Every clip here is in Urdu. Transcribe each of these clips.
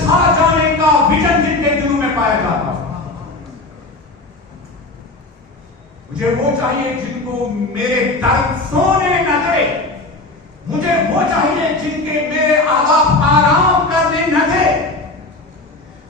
چھا جانے کا ویژن جن کے دلوں میں پایا جاتا ہے. مجھے وہ چاہیے جن کو میرے درد سونے نہ دے. مجھے وہ چاہیے جن کے میرے آداب آرام کرنے نہ دے.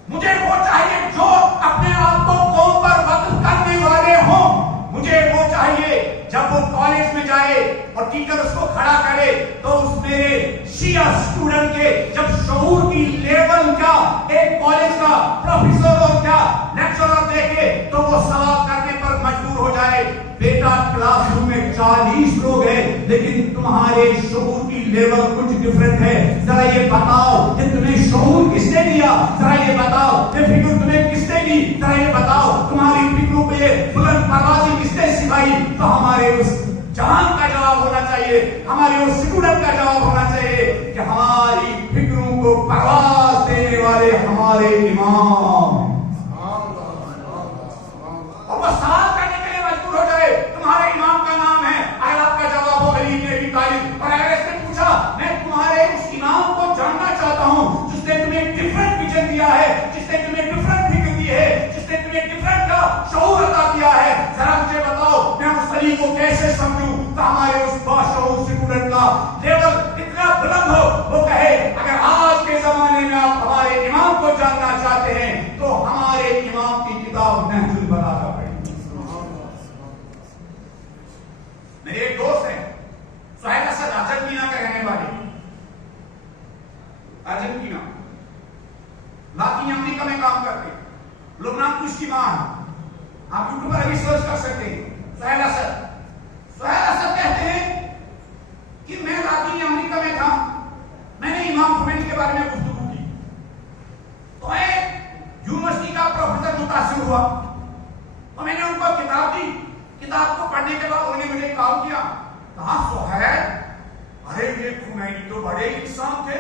مجھے وہ چاہیے جو اپنے آپ کو قوم پر وقف کرنے والے ہوں. مجھے وہ چاہیے جب وہ کالج میں جائے اور ٹیچر اس کو کھڑا کرے تو اس میرے شیعہ اسٹوڈنٹ کے جب شعور کی لیول کا ایک کالج کا پروفیسر اور کیا لیکچرر دیکھے تو وہ سوال کرنے پر مجبور ہو جائے. بیٹا کلاس روم میں 40 لوگ ہیں لیکن تمہارے شعور کی لیول کچھ ڈفرنٹ ہے. ذرا یہ بتاؤ کہ تمہیں شعور کس نے دیا؟ ذرا یہ بتاؤ کہ فکر تمہیں کس نے دی؟ ذرا یہ بتاؤ تمہاری فکروں پہ بلند پروازی کس نے سکھائی؟ تو ہمارے اس جان کا جواب ہونا چاہیے, ہمارے اس اسٹوڈنٹ کا جواب ہونا چاہیے کہ ہماری فکروں کو پرواز دینے والے ہمارے امام. اور وہ سوال کرنے کے لیے مجبور ہو جائے تمہارے امام کا نام ہے. اگر آپ کا جواب ہو علی بن ابی طالب, اور اگر اس نے پوچھا میں تمہارے اس امام کو جاننا چاہتا ہوں جس نے تمہیں ڈفرنٹ ویژن دیا ہے, جس نے تمہیں ڈفرنٹ فکر دی ہے, جس نے تمہیں ڈفرنٹ کا شعور عطا کیا ہے, ذرا مجھے بتاؤ میں اس علی کو کیسے سمجھوں. تو ہمارے اس باشعور اسٹوڈنٹ کا لیول اتنا بلند ہو, وہ کہے اگر آج کے زمانے میں آپ ہمارے امام کو جاننا چاہتے ہیں تو ہمارے امام کی کتاب نہج البلاغہ پڑھیں. میرے ایک دوست ہیں سہیل اسد, ارجنٹینا کے رہنے والے, ارجنٹینا لاطینی امریکہ میں کام کرتے ہیں, لبنان کی اس کی ماں ہے. آپ یوٹیوب پر ابھی سرچ کر سکتے ہیں سہیل اسد. سہیل اسد کہتے ہیں کہ میں لاطینی امریکہ میں تھا, میں نے امام خمینی کے بارے میں گفتگو کی تو ایک یونیورسٹی کا پروفیسر متاثر ہوا تو میں نے ان کو کتاب دی. کتاب کو پڑھنے کے بعد انہوں نے مجھے کال کیا, کہا سہیل ارے یہ خمینی تو بڑے انسان تھے,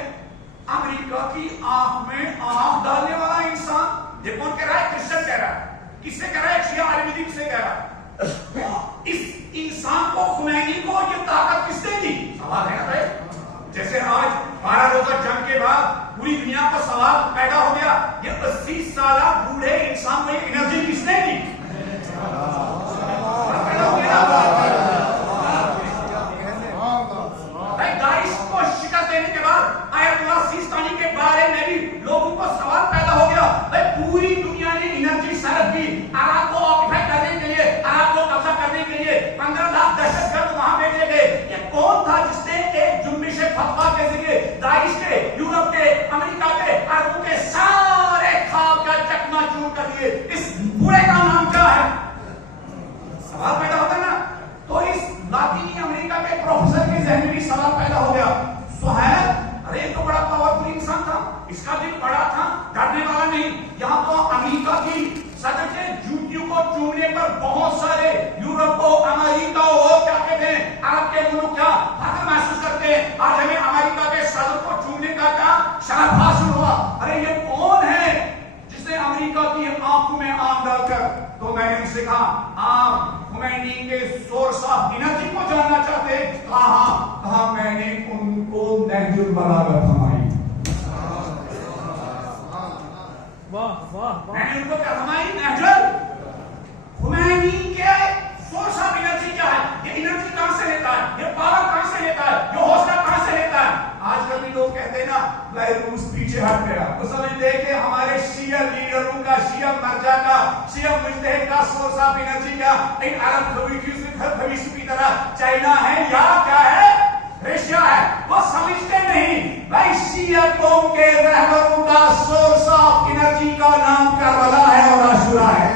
امریکہ کی آنکھ میں آنکھ ڈالنے والا انسان. یہ کون کہہ رہا ہے؟ کرسچن کہہ رہا ہے. کس سے کہہ رہا ہے؟ شیعہ عالم دین سے کہہ رہا ہے. اس انسان کو خمینی کو یہ طاقت کس نے دی؟ سوال ہے نا بھائی. جیسے آج 12 روزہ جنگ کے بعد پوری دنیا کو سوال پیدا ہو گیا یہ 80 سالہ بوڑھے انسان کو یہ انرجی کس نے دی؟ داعش کو شکست دینے کے بعد آیت اللہ سیستانی کے بارے میں بھی لوگوں کو سوال پیدا ہو گیا. پوری دنیا نے انرجی صرف کی عراق کو آکوپائی کرنے کے لیے, عراق کو قبضہ کرنے کے لیے 15 لاکھ دہشت گرد وہاں بھیجے گئے. یہ کون تھا جس نے ایک جنبش فتویٰ کے ذریعے داعش کے, یورپ کے, امریکہ کے, عربوں کے سارے خواب کا چکنا چور کر دیے؟ اس بوڑھے کا نام کیا ہے؟ سوال پیدا ہوتا ہے نا. تو اس لاطینی امریکہ کے پروفیسر کے ذہن میں بھی سوال پیدا ہو گیا, سہیل ارے تو بڑا پاورفل انسان تھا, اس کا دل بڑا تھا, ڈرنے والا نہیں. یہاں تو امریکہ کی صدر کے جوتیوں کو چومنے پر بہت سارے یورپ کو, امریکہ وہ کیا کہتے ہیں, عرب کے ملک کیا فخر محسوس کرتے ہیں. آج ہمیں امریکہ کے صدر کو چومنے کا کیا شرف حاصل ہوا. ارے یہ کون ہے جس نے امریکہ کی آنکھوں میں آنکھ ڈال کر. تو میں نے ان سے کہا آپ خمینی کے سورس آف انرجی کو جاننا چاہتے ہیں؟ کہا میں نے ان کو نہج البلاغہ سمائی. میں نے ان کو کیا سمائی؟ نہج خمینی کے سورس آف انرجی کیا ہے, یہ انرجی کہاں سے لیتا ہے, یہ پاور کہاں سے لیتا ہے, یہ حوصلہ کہاں سے لیتا ہے. آج کل بھی لوگ کہتے ہیں نا روس پیچھے ہٹ گیا, وہ سمجھتے ہیں کہ ہمارے شیعہ لیڈروں کا, شیعہ مرجع کا, شیعہ مجتہد کا سورس آف انرجی کیا ایک عرب خبیث کی طرح چائنا ہے یا کیا ہے, رشیا ہے. وہ سمجھتے نہیں بھائی شیعہ قوم کے رہبروں کا سورس آف انرجی کا نام کربلا ہے اور عاشورہ ہے.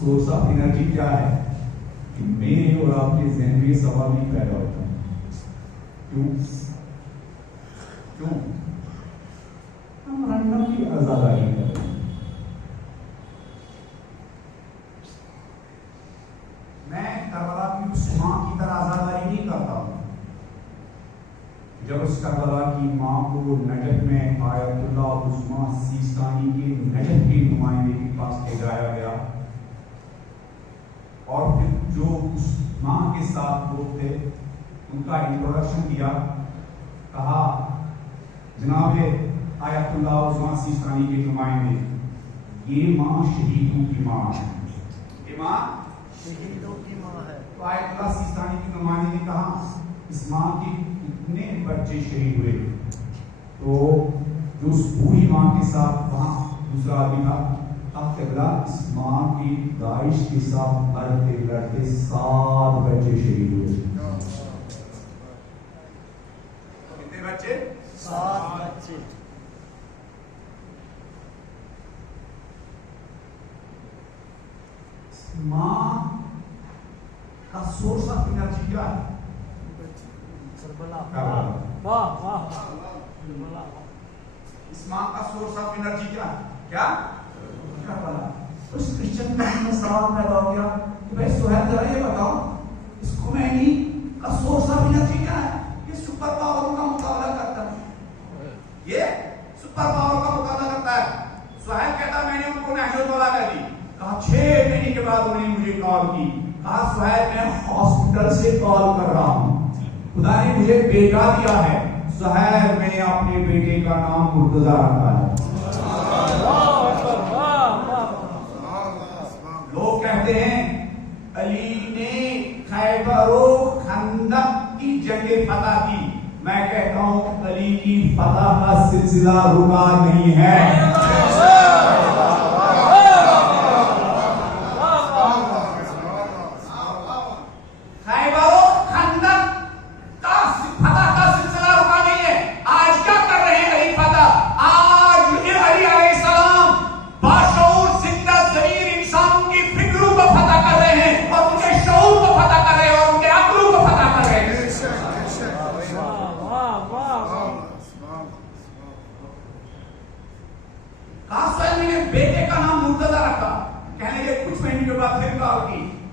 سورس آف انرجی کیا ہے کہ میرے اور آپ کے ذہن میں یہ سوال نہیں پیدا ہوتا. کیوں؟ کیوں؟ ہم رنڈم کی آزاداری کر رہے ہیں. میں کربلا کی اس ماں کی طرح آزاداری نہیں کرتا ہوں. جب اس کربلا کی ماں کو نجف میں آیت اللہ عثمان سیستانی کے نجف کی نمائندے کے پاس لے جایا گیا اور پھر جو اس ماں کے ساتھ لوگ تھے ان کا انٹروڈکشن دیا, کہا جناب آیت اللہ عثمان سیستانی کے نمائندے, یہ ماں شہیدوں کی ماں ہے, یہ ماں شہیدوں کی ماں ہے. تو آیت اللہ سیستانی کے نمائندے نے کہا اس ماں کی کتنے بچے شہید ہوئے؟ تو جو اس بوڑھی ماں کے ساتھ وہاں دوسرا آدمی تھا, قبلہ اس ماں کی داعش کے ساتھ لڑتے لڑتے 7 بچے شہید ہوئے. کتنے بچے؟ 7 بچے. ماں کا سورس آف انرجی کیا ہے؟ کربلا. کربلا. واہ واہ کربلا. اس ماں کا سورس آف انرجی کیا ہے؟ کیا؟ کربلا. اس کرسچن کا سوال پیدا ہو گیا کہ بھائی سہیل ذرا یہ بتاؤ اس خمینی کا سورس آف انرجی کیا ہے؟ یہ سپر پاور کا مقابلہ کرتا ہے, یہ سپر پاور کا مقابلہ کرتا ہے. سہیل کہتا میں نے ان کو نہج البلاغہ دی, کہا 6 مہینے کے بعد انہوں نے مجھے کال کی, کہا سہیل میں ہاسپٹل سے کال کر رہا ہوں, خدا نے مجھے بیٹا دیا ہے. سہیل میں نے اپنے بیٹے کا نام مرتضی رکھا ہے. لوگ کہتے ہیں علی نے خیبر و خندق کی جنگیں فتح کی, میں کہتا ہوں علی کی فتح کا سلسلہ رکا نہیں ہے.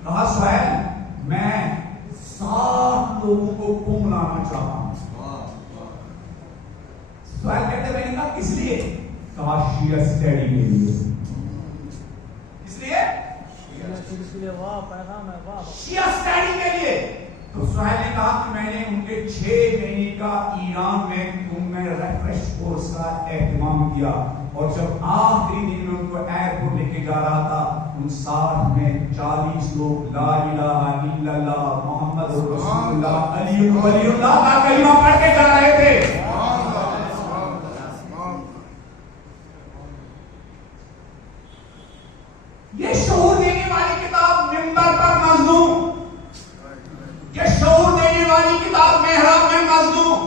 کہا سہیل میں 7 لوگوں کو کیوں لانا چاہتا ہوں. سہیل کہتے میں نے کہا کس لیے؟ کہا شیعہ اسٹڈی کے لیے. اس لیے واہ پیغام ہے, واہ شیعہ اسٹڈی کے لیے. تو سہیل نے کہا کہ میں نے ان کے 6 مہینے کا ایران میں ان میں ریفریش کورس کا اہتمام کیا, اور جب آخری دن میں ان کو ایئرپورٹ لے کے جا رہا تھا, ان 60 میں 40 لوگ لا الہ الا اللہ محمد رسول اللہ علی ولی اللہ کا کلمہ پڑھ کے جا رہے تھے. یہ شعور دینے والی کتاب منبر پر مظلوم, یہ شعور دینے والی کتاب محراب میں مظلوم,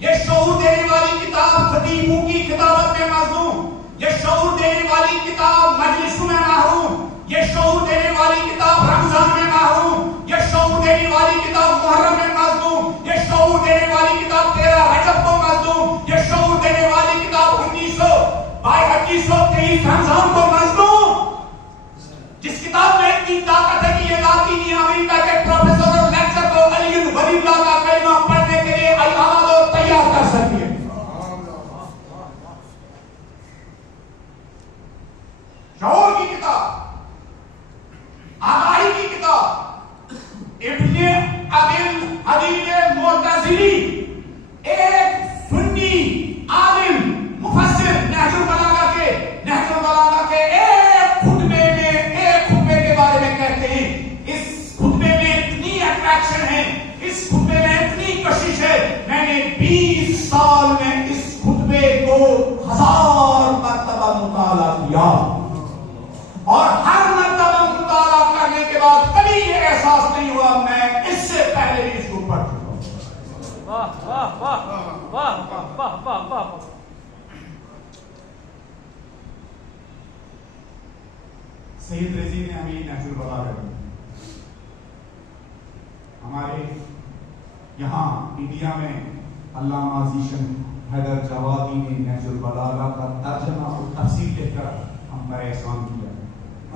یہ شعور دینے والی کتاب خطیبوں کی خطابت میں مظلوم, یہ شعور دینے والی کتاب مجلسوں میں محروم, یہ شعور دینے والی کتاب رمضان میں محروم, یہ شعور دینے والی کتاب محرم میں مظلوم, یہ شعور دینے والی کتاب 13 رجب کو مظلوم, یہ شعور دینے والی کتاب 2123 رمضان کو مظلوم. جس کتاب میں اتنی طاقت ہے کہ یہ لاطینی امریکہ کے پروفیسر اور لیکچر کو علی ولی اللہ کا کلمہ پڑھنے کے لیے آمادہ اور تیار کر سکتی ہے. شعور کی کتاب, آگاہی کی کتاب. ابن ابی حدید معتزلی ایک سنی عالم مفسر نہج البلاغہ کے ایک خطبے کے بارے میں کہتے ہیں, اس خطبے میں اتنی اٹریکشن ہے, اس خطبے میں اتنی کشش ہے, میں نے 20 سال میں اس خطبے کو 1000 مرتبہ مطالعہ کیا, اور ہر مرتبہ مطالعہ کرنے کے بعد کبھی یہ احساس نہیں ہوا میں اس سے پہلے بھی اس کو پڑھ چکا ہوں. واہ واہ واہ واہ واہ واہ واہ. سید رضی نے ہمیں نہج البلاغہ دی. ہمارے یہاں انڈیا میں علامہ ذیشن حیدر جوادی نے نہج البلاغہ کا ترجمہ اور تفسیر لکھ کر ہم پر احسان کیا.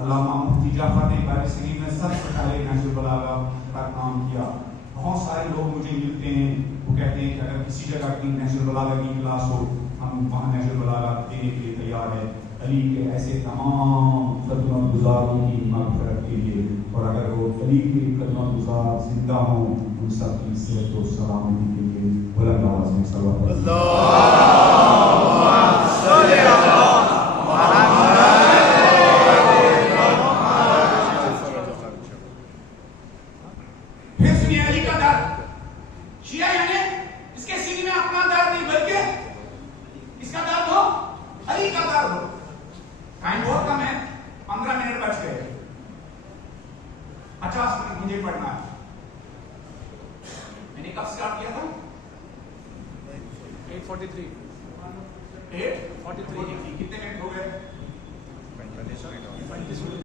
علامہ مفتی جعفر نے برصغیر میں سب سے پہلے نہج البلاغہ پر کام کیا. بہت سارے لوگ مجھے ملتے ہیں وہ کہتے ہیں کہ اگر کسی جگہ کی نہج البلاغہ کی کلاس ہو ہم وہاں نہج البلاغہ دینے کے لیے تیار ہیں. علی کے ایسے تمام خدمت گزاروں کی مغفرت کے لیے اور اگر وہ علی کے خدمت گزار زندہ ہوں ان سب کی صحت و سلامتی کے لیے بلند آواز میں صلوات پھر سنیے علی کا درد. شیعہ یعنی اس کے سینے میں اپنا درد نہیں بلکہ اس کا درد ہو علی کا درد ہو. ٹائم بہت کم ہے, 15 منٹ بچ گئے, 50 منٹ مجھے پڑھنا ہے. میں نے کب سٹارٹ کیا تھا؟ 8:43. 8:43. کتنے منٹ ہو گئے؟